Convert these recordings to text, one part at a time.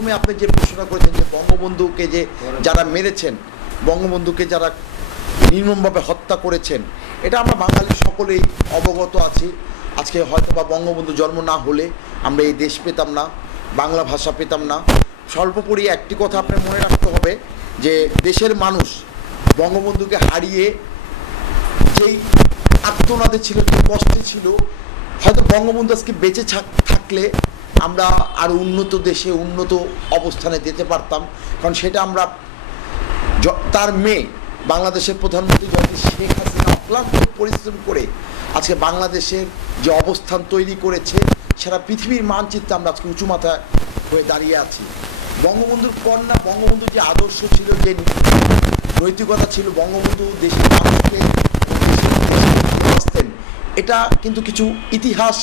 প্রথমে আপনি যে প্রশ্নটা করেছেন যে বঙ্গবন্ধুকে যে যারা মেরেছেন, বঙ্গবন্ধুকে যারা নির্মমভাবে হত্যা করেছেন, এটা আমরা বাঙালি সকলেই অবগত আছি। আজকে হয়তো বা বঙ্গবন্ধু জন্ম না হলে আমরা এই দেশ পেতাম না, বাংলা ভাষা পেতাম না। স্বল্পপরি একটি কথা আপনার মনে রাখতে হবে যে দেশের মানুষ বঙ্গবন্ধুকে হারিয়ে যেই আত্মনাদে ছিল, যে কষ্টে ছিল, হয়তো বঙ্গবন্ধু আজকে বেঁচে থাকলে আমরা আরও উন্নত দেশে উন্নত অবস্থানে যেতে পারতাম। কারণ সেটা আমরা তার মেয়ে বাংলাদেশের প্রধানমন্ত্রী জয়ন্তী শেখ হাসিনা অক্লান্ত পরিশ্রম করে আজকে বাংলাদেশের যে অবস্থান তৈরি করেছে, সারা পৃথিবীর মানচিত্রে আমরা আজকে উঁচু মাথায় হয়ে দাঁড়িয়ে আছি। বঙ্গবন্ধুর কন্যা, বঙ্গবন্ধুর যে আদর্শ ছিল, যে নৈতিকতা ছিল, বঙ্গবন্ধু দেশের মানুষকে আসতেন, এটা কিন্তু কিছু ইতিহাস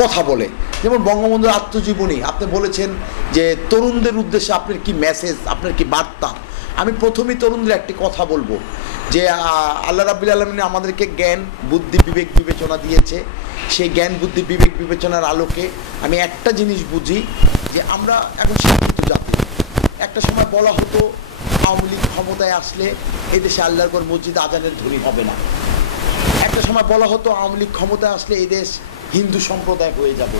কথা বলে। যেমন বঙ্গবন্ধুর আত্মজীবনী আপনি বলেছেন যে তরুণদের উদ্দেশ্যে আপনার কি মেসেজ, আপনার কি বার্তা। আমি প্রথমেই তরুণদের একটি কথা বলবো যে আল্লাহ রাব্বুল আলামিন আমাদেরকে জ্ঞান, বুদ্ধি, বিবেক, বিবেচনা দিয়েছে। সেই জ্ঞান, বুদ্ধি, বিবেক, বিবেচনার আলোকে আমি একটা জিনিস বুঝি যে আমরা এখন শিক্ষিত জাতি। একটা সময় বলা হতো আওয়ামী লীগ ক্ষমতায় আসলে এদেশে আল্লাহর ঘর মসজিদ আজানের ধ্বনি হবে না। একটা সময় বলা হতো আওয়ামী লীগ ক্ষমতায় আসলে এই দেশ হিন্দু সম্প্রদায় হয়ে যাবে।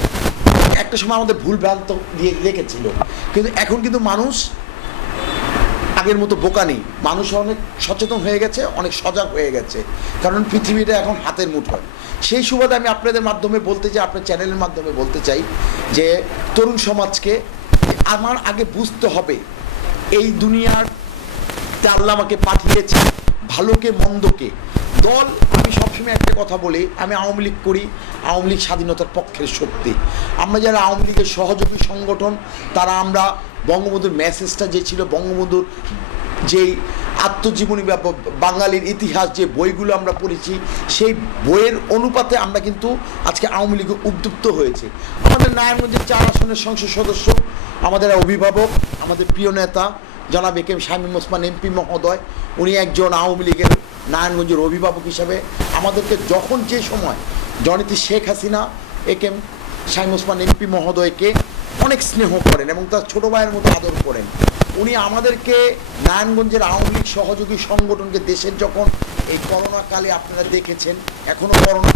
একটা সময় আমাদের ভুলভ্রান্ত দিয়ে রেখেছিল। কিন্তু এখন কিন্তু মানুষ আগের মতো বোকা নেই, মানুষ অনেক সচেতন হয়ে গেছে, অনেক সজাগ হয়ে গেছে। কারণ পৃথিবীটা এখন হাতের মুঠোয়। সেই সুবাদে আমি আপনাদের মাধ্যমে বলতে চাই, আপনার চ্যানেলের মাধ্যমে বলতে চাই যে তরুণ সমাজকে আমার আগে বুঝতে হবে এই দুনিয়ার আল্লাহ আমাকে পাঠিয়েছে ভালোকে মন্দকে। দল, আমি সবসময় একটা কথা বলি, আমি আওয়ামী লীগ করি, আওয়ামী লীগ স্বাধীনতার পক্ষের শক্তি। আমরা যারা আওয়ামী লীগের সহযোগী সংগঠন, তারা আমরা বঙ্গবন্ধুর মেসেজটা যে ছিল, বঙ্গবন্ধুর যেই আত্মজীবনী বা বাঙালির ইতিহাস যে বইগুলো আমরা পড়েছি, সেই বইয়ের অনুপাতে আমরা কিন্তু আজকে আওয়ামী লীগে উদ্যুক্ত হয়েছে। আমাদের নারায়ণগঞ্জের 4 আসনের সংসদ সদস্য, আমাদের অভিভাবক, আমাদের প্রিয় নেতা জনাব এ.কে.এম. শামীম ওসমান এমপি মহোদয়, উনি একজন আওয়ামী লীগের নারায়ণগঞ্জের অভিভাবক হিসাবে আমাদেরকে যখন যে সময় জননেত্রী শেখ হাসিনা এ.কে.এম. শামীম ওসমান এমপি মহোদয়কে অনেক স্নেহ করেন এবং তার ছোটো ভাইয়ের মতো আদর করেন। উনি আমাদেরকে নারায়ণগঞ্জের আওয়ামী লীগ সহযোগী সংগঠনকে দেশের যখন এই করোনাকালে আপনারা দেখেছেন, এখনও করোনা,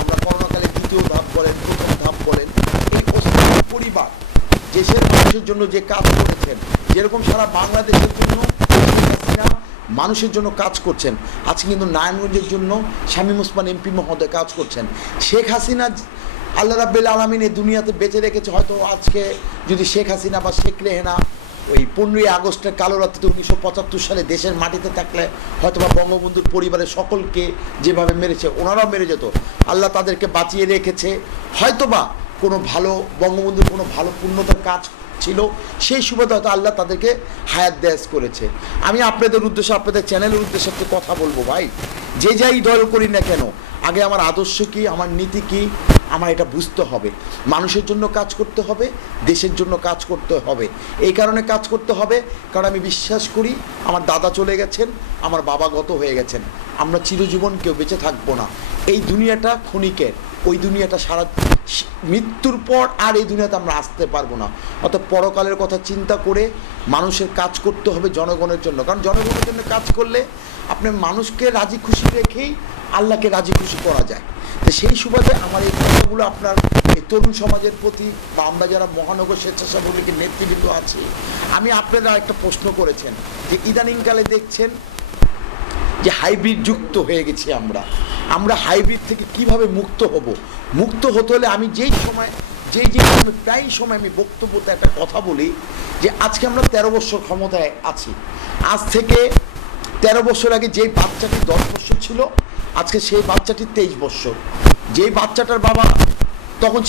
আমরা করোনাকালে দ্বিতীয় ধাপ বলেন, প্রথম ধাপ বলেন, এই অস্থায়ী পরিবার দেশের মানুষের জন্য যে কাজ করেছেন, যেরকম সারা বাংলাদেশের জন্য মানুষের জন্য কাজ করছেন, আজকে কিন্তু নারায়ণগঞ্জের জন্য শামীম ওসমান এমপি মহোদয় কাজ করছেন। শেখ হাসিনা আল্লাহ রাব্বুল আলামিন এই দুনিয়াতে বেঁচে রেখেছে। হয়তো আজকে যদি শেখ হাসিনা বা শেখ রেহেনা ওই 15ই আগস্টের কালো রাত্রিতে 1975 সালে দেশের মাটিতে থাকলে হয়তো বা বঙ্গবন্ধুর পরিবারের সকলকে যেভাবে মেরেছে ওনারাও মেরে যেত। আল্লাহ তাদেরকে বাঁচিয়ে রেখেছে। হয়তো বা কোনো ভালো বঙ্গবন্ধুর কোনো ভালো পূর্ণতার কাজ ছিল, সেই সুবাদে হয়তো আল্লাহ তাদেরকে হায়াত দেয়াজ করেছে। আমি আপনাদের উদ্দেশ্যে, আপনাদের চ্যানেলের উদ্দেশ্যে একটা কথা বলবো ভাই, যে যাই দল করি না কেন, আগে আমার আদর্শ কী, আমার নীতি কী, আমার এটা বুঝতে হবে। মানুষের জন্য কাজ করতে হবে, দেশের জন্য কাজ করতে হবে। এই কারণে কাজ করতে হবে কারণ আমি বিশ্বাস করি আমার দাদা চলে গেছেন, আমার বাবা গত হয়ে গেছেন, আমরা চিরজীবন কেউ বেঁচে থাকবো না। এই দুনিয়াটা ক্ষণিকের, ওই দুনিয়াটা সারা মৃত্যুর পর আর এই দুনিয়াতে আমরা আসতে পারবো না। অর্থাৎ পরকালের কথা চিন্তা করে মানুষের কাজ করতে হবে জনগণের জন্য। কারণ জনগণের জন্য কাজ করলে আপনি মানুষকে রাজি খুশি রেখেই আল্লাহকে রাজি খুশি করা যায়। তো সেই সুবাদে আমার এই কথাগুলো আপনার এই তরুণ সমাজের প্রতি বা আমরা যারা মহানগর স্বেচ্ছাসেবক লীগের নেতৃবৃন্দ আছি, আমি আপনারা একটা প্রশ্ন করেছেন যে ইদানিংকালে দেখছেন যে হাইব্রিড যুক্ত হয়ে গেছি আমরা হাইব্রিড থেকে কিভাবে মুক্ত হব। মুক্ত হতে হলে আমি যেই প্রায় সময় আমি বক্তব্যতে একটা কথা বলি যে আজকে আমরা 13 বছর ক্ষমতায় আছি। আজ থেকে 13 বছর আগে যেই বাচ্চাটি 10 বছর ছিল, আজকে সেই বাচ্চাটি 23 বছর। যেই বাচ্চাটার বাবা তখন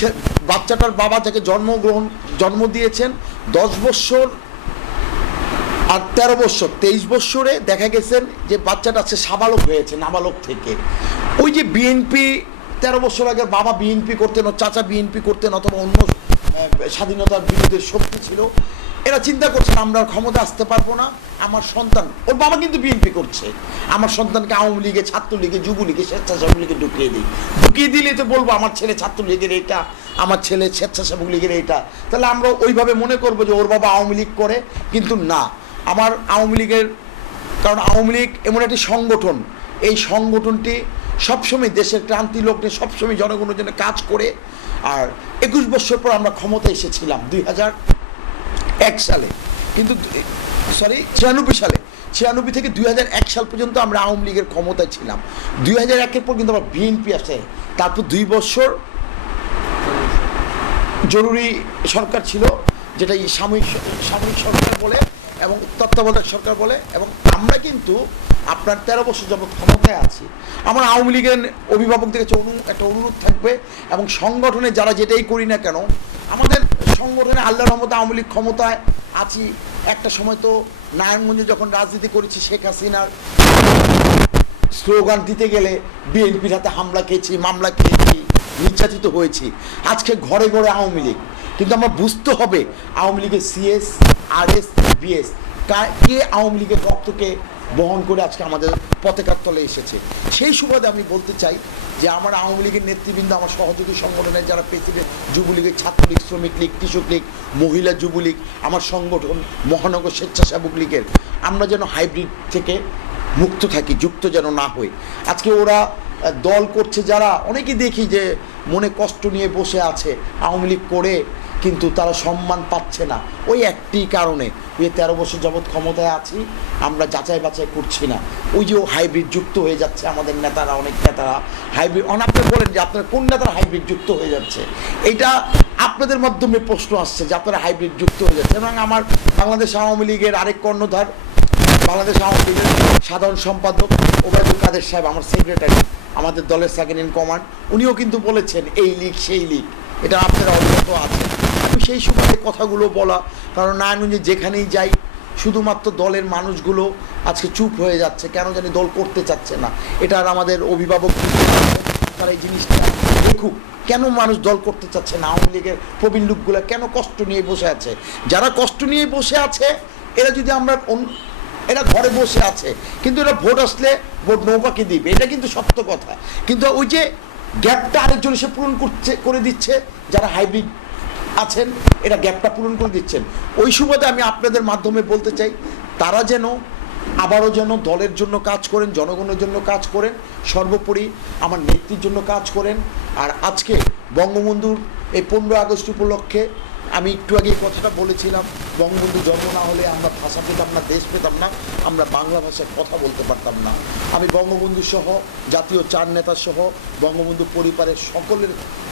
বাচ্চাটার বাবা যাকে জন্ম দিয়েছেন 10 বছর আর 13 বছর, 23 বছরে দেখা গেছেন যে বাচ্চাটা আছে সাবালক হয়েছে, নাবালক থেকে। ওই যে বিএনপি 13 বছর আগে বাবা বিএনপি করতেন, চাচা বিএনপি করতেন, অথবা অন্য স্বাধীনতার বিরুদ্ধে শক্তি ছিল, এরা চিন্তা করছেন আমরা আর ক্ষমতা আসতে পারবো না, আমার সন্তান, ওর বাবা কিন্তু বিএনপি করছে, আমার সন্তানকে আওয়ামী লীগে, ছাত্রলীগে, যুবলীগে, স্বেচ্ছাসেবক লীগে ঢুকিয়ে দিলে তো বলবো আমার ছেলে ছাত্রলীগের এইটা, আমার ছেলে স্বেচ্ছাসেবক লীগের এইটা, তাহলে আমরা ওইভাবে মনে করবো যে ওর বাবা আওয়ামী লীগ করে। কিন্তু না, আমার আওয়ামী লীগের, কারণ আওয়ামী লীগ এমন একটি সংগঠন, এই সংগঠনটি সবসময় দেশের ক্রান্তি লগ্নে সবসময় জনগণের জন্য কাজ করে। আর 21 বছর পর আমরা ক্ষমতা এসেছিলাম 2001 সালে, কিন্তু 96 সালে, 96 থেকে 2001 সাল পর্যন্ত আমরা আওয়ামী লীগের ক্ষমতায় ছিলাম। 2001-এর পর কিন্তু আমরা বিএনপি আসে, তারপর 2 বছর জরুরি সরকার ছিল, যেটা সাময়িক সরকার বলে এবং তত্ত্বাবধায়ক সরকার বলে, এবং আমরা কিন্তু আপনার 13 বছর যাবৎ ক্ষমতায় আছি। আমার আওয়ামী লীগের অভিভাবকদের কাছে একটা অনুরোধ থাকবে, এবং সংগঠনে যারা যেটাই করি না কেন, আমাদের সংগঠনে আল্লাহর রহমতে আওয়ামী লীগ ক্ষমতায় আছি। একটা সময় তো নারায়ণগঞ্জে যখন রাজনীতি করেছি, শেখ হাসিনার স্লোগান দিতে গেলে বিএনপির হাতে হামলা খেয়েছি, মামলা খেয়েছি, নির্যাতিত হয়েছি। আজকে ঘরে ঘরে আওয়ামী লীগ, কিন্তু আমরা বুঝতে হবে আওয়ামী লীগের সিএস, আরএস, বিএস কে আওয়ামী লীগের রক্তকে বহন করে আজকে আমাদের পতাকার তলে এসেছে। সেই সুবাদে আমি বলতে চাই যে আমার আওয়ামী লীগের নেতৃবৃন্দ, আমার সহযোগী সংগঠনের যারা প্রেসিডেন্ট, যুবলীগের, ছাত্রলীগ, শ্রমিক লীগ, কৃষক লীগ, মহিলা যুবলীগ, আমার সংগঠন মহানগর স্বেচ্ছাসেবক লীগের, আমরা যেন হাইব্রিড থেকে মুক্ত থাকি, যুক্ত যেন না হই। আজকে ওরা দল করছে যারা, অনেকেই দেখি যে মনে কষ্ট নিয়ে বসে আছে আওয়ামী লীগ করে, কিন্তু তারা সম্মান পাচ্ছে না। ওই একটি কারণে, ওই 13 বছর যাবৎ ক্ষমতায় আছি, আমরা যাচাই বাছাই করছি না। ওই যে হাইব্রিড যুক্ত হয়ে যাচ্ছে আমাদের নেতারা, অনেক নেতারা হাইব্রিড, আপনি বলেন যে আপনার কোন নেতারা হাইব্রিড যুক্ত হয়ে যাচ্ছে, এটা আপনাদের মাধ্যমে প্রশ্ন আসছে যে আপনারা হাইব্রিড যুক্ত হয়ে যাচ্ছে। এবং আমার বাংলাদেশ আওয়ামী লীগের আরেক কর্ণধার, বাংলাদেশ আওয়ামী লীগের সাধারণ সম্পাদক ওবায়দুল কাদের সাহেব, আমার সেক্রেটারি, আমাদের দলের সেকেন্ড ইন কমান্ড, উনিও কিন্তু বলেছেন এই লীগ সেই লীগ, এটা আপনারা অবগত আছেন। আমি সেই সময় কথাগুলো বলা, কারণ নারায়ণগঞ্জে যেখানেই যাই শুধুমাত্র দলের মানুষগুলো আজকে চুপ হয়ে যাচ্ছে, কেন জানি দল করতে চাচ্ছে না। এটা আর আমাদের অভিভাবক তারা এই জিনিসটা দেখুক, কেন মানুষ দল করতে চাচ্ছে না। আওয়ামী লীগের প্রবীণ লোকগুলো কেন কষ্ট নিয়ে বসে আছে? যারা কষ্ট নিয়ে বসে আছে, এরা যদি আমরা, এরা ঘরে বসে আছে, কিন্তু এরা ভোট আসলে ভোট নৌকাকে দিবে, এটা কিন্তু সত্য কথা। কিন্তু ওই যে গ্যাপটা আরেকজন এসে পূরণ করে দিচ্ছে, যারা হাইব্রিড আছেন এরা গ্যাপটা পূরণ করে দিচ্ছেন। ওই সুবাদে আমি আপনাদের মাধ্যমে বলতে চাই, তারা যেন আবারও যেন দলের জন্য কাজ করেন, জনগণের জন্য কাজ করেন, সর্বোপরি আমার নেত্রীর জন্য কাজ করেন। আর আজকে বঙ্গবন্ধুর এই 15 আগস্ট উপলক্ষে আমি একটু আগে কথাটা বলেছিলাম, বঙ্গবন্ধু জন্ম না হলে আমরা ভাষা পেতাম না, দেশ পেতাম না, আমরা বাংলা ভাষায় কথা বলতে পারতাম না। আমি বঙ্গবন্ধু সহ, জাতীয় 4 নেতা সহ, বঙ্গবন্ধু পরিবারের সকলের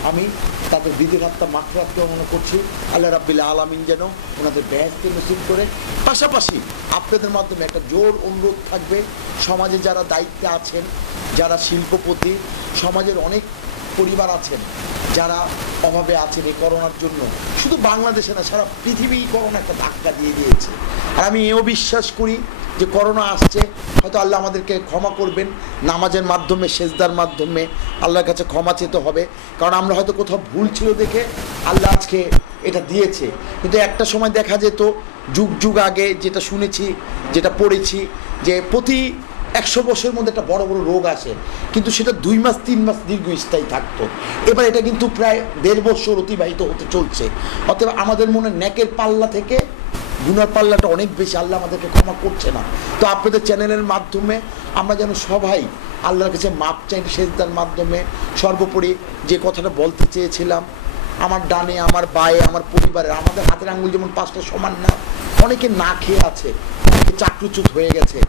আমি তাদের বিধির আত্মা মাগফিরাত কামনা করছি। আল্লাহ রাব্বিল আলামিন যেন ওনাদের বেহেশতে নসিব করে। পাশাপাশি আপনাদের মাধ্যমে একটা জোর অনুরোধ থাকবে, সমাজে যারা দায়িত্বে আছেন, যারা শিল্পপতি, সমাজের অনেক পরিবার আছেন যারা অভাবে আছেন এই করোনার জন্য, শুধু বাংলাদেশে না সারা পৃথিবী করোনা একটা ধাক্কা দিয়ে দিয়েছে। আর আমি এও বিশ্বাস করি যে করোনা আসছে, হয়তো আল্লাহ আমাদেরকে ক্ষমা করবেন, নামাজের মাধ্যমে, সেজদার মাধ্যমে আল্লাহর কাছে ক্ষমা চেতে হবে। কারণ আমরা হয়তো কোথাও ভুল ছিল দেখে আল্লাহ আজকে এটা দিয়েছে, কিন্তু একটা সময় দেখা যেত যুগ যুগ আগে যেটা শুনেছি, যেটা পড়েছি, যে প্রতি 100 বছরের মধ্যে একটা বড় বড় রোগ আসে, কিন্তু সেটা 2 মাস 3 মাস দীর্ঘস্থায়ী থাকতো। এবার এটা কিন্তু প্রায় 1.5 বছর অতিবাহিত হতে চলছে। অতএব আমাদের মনে নেকের পাল্লা থেকে গুনার পাল্লাটা অনেক বেশি, আল্লাহ আমাদেরকে ক্ষমা করছে না। তো আপনাদের চ্যানেলের মাধ্যমে আমরা যেন সবাই আল্লাহর কাছে মাপ চাই, সেজদার মাধ্যমে। সর্বোপরি যে কথাটা বলতে চেয়েছিলাম, আমার ডানে, আমার বায়ে, আমার পরিবারের, আমাদের হাতের আঙ্গুল যেমন 5টা সমান না, অনেকে না খেয়ে আছে, অনেকে চাকরুচ্যুত হয়ে গেছে।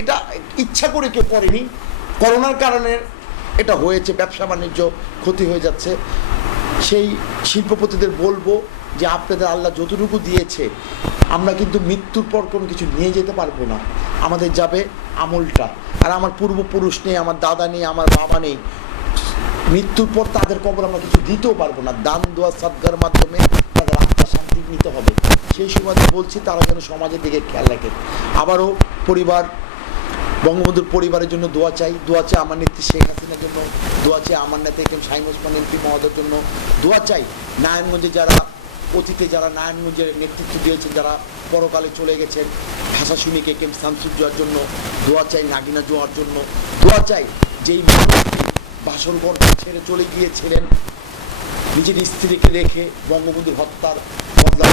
এটা ইচ্ছা করে কেউ করেনি, করোনার কারণে এটা হয়েছে, ব্যবসা বাণিজ্য ক্ষতি হয়ে যাচ্ছে। সেই শিল্পপতিদের বলবো যে আপনাদের আল্লাহ যতটুকু দিয়েছে, আমরা কিন্তু মৃত্যুর পর কোনো কিছু নিয়ে যেতে পারবো না, আমাদের যাবে আমলটা। আর আমার পূর্বপুরুষ নেই, আমার দাদা নেই, আমার বাবা নেই, মৃত্যুর পর তাদের কবর আমরা কিছু দিতেও পারবো না। দান, দোয়া, সাদগার মাধ্যমে তাদের আত্মা শান্তি নিতে হবে। সেই সুবাদে বলছি, তারা যেন সমাজের দিকে খেয়াল রাখে। আবারও পরিবার, বঙ্গবন্ধুর পরিবারের জন্য দোয়া চাই, আমার নেত্রী শেখ হাসিনার জন্য দোয়া চাই, আমার নেতা শামীম ওসমান এমপি মহোদয়ের জন্য দোয়া চাই। নারায়ণগঞ্জে যারা অতীতে যারা নারায়ণগঞ্জের নেতৃত্ব দিয়েছেন, যারা পরকালে চলে গেছেন, ভাষা শুনিকে কেম শামসুজ্জোয়ার জন্য দোয়া চাই, নাগিনা জোয়ার জন্য দোয়া চাই। যেই মানুষটি বাসরঘর ছেড়ে চলে গিয়েছিলেন নিজের স্ত্রীকে রেখে বঙ্গবন্ধুর হত্যার বদলা।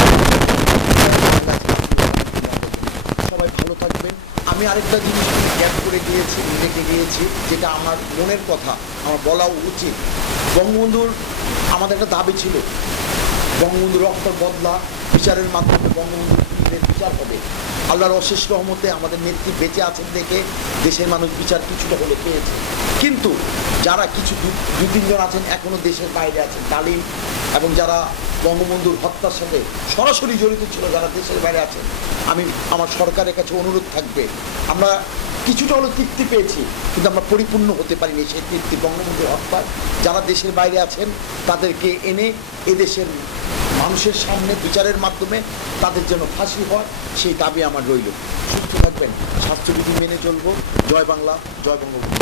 সবাই ভালো থাকবেন। আমি আরেকটা জিনিস গ্যাপ করে গিয়েছি, রেখে গিয়েছি, যেটা আমার মনের কথা, আমার বলা উচিত। বঙ্গবন্ধুর আমাদের একটা দাবি ছিল, বঙ্গবন্ধুর রক্তের বদলা বিচারের মাধ্যমে বঙ্গবন্ধুর বিচার হবে। আল্লাহর অশেষ রহমতে আমাদের নেত্রী বেঁচে আছেন দেখে দেশের মানুষ বিচার কিছুটা হলে পেয়েছে। কিন্তু যারা কিছু দু তিনজন আছেন এখনও দেশের বাইরে আছেন তালিম, এবং যারা বঙ্গবন্ধুর হত্যার সাথে সরাসরি জড়িত ছিল, যারা দেশের বাইরে আছেন, আমি আমার সরকারের কাছে অনুরোধ থাকবে, আমরা কিছুটা হলেও তৃপ্তি পেয়েছি, কিন্তু আমরা পরিপূর্ণ হতে পারিনি সেই তৃপ্তি। বঙ্গবন্ধুর হত্যায় যারা দেশের বাইরে আছেন তাদেরকে এনে এদেশের মানুষের সামনে বিচারের মাধ্যমে তাদের যেন ফাঁসি হয়, সেই দাবি আমার রইল। সুস্থ থাকবেন, স্বাস্থ্যবিধি মেনে চলবো। জয় বাংলা, জয় বঙ্গবন্ধু।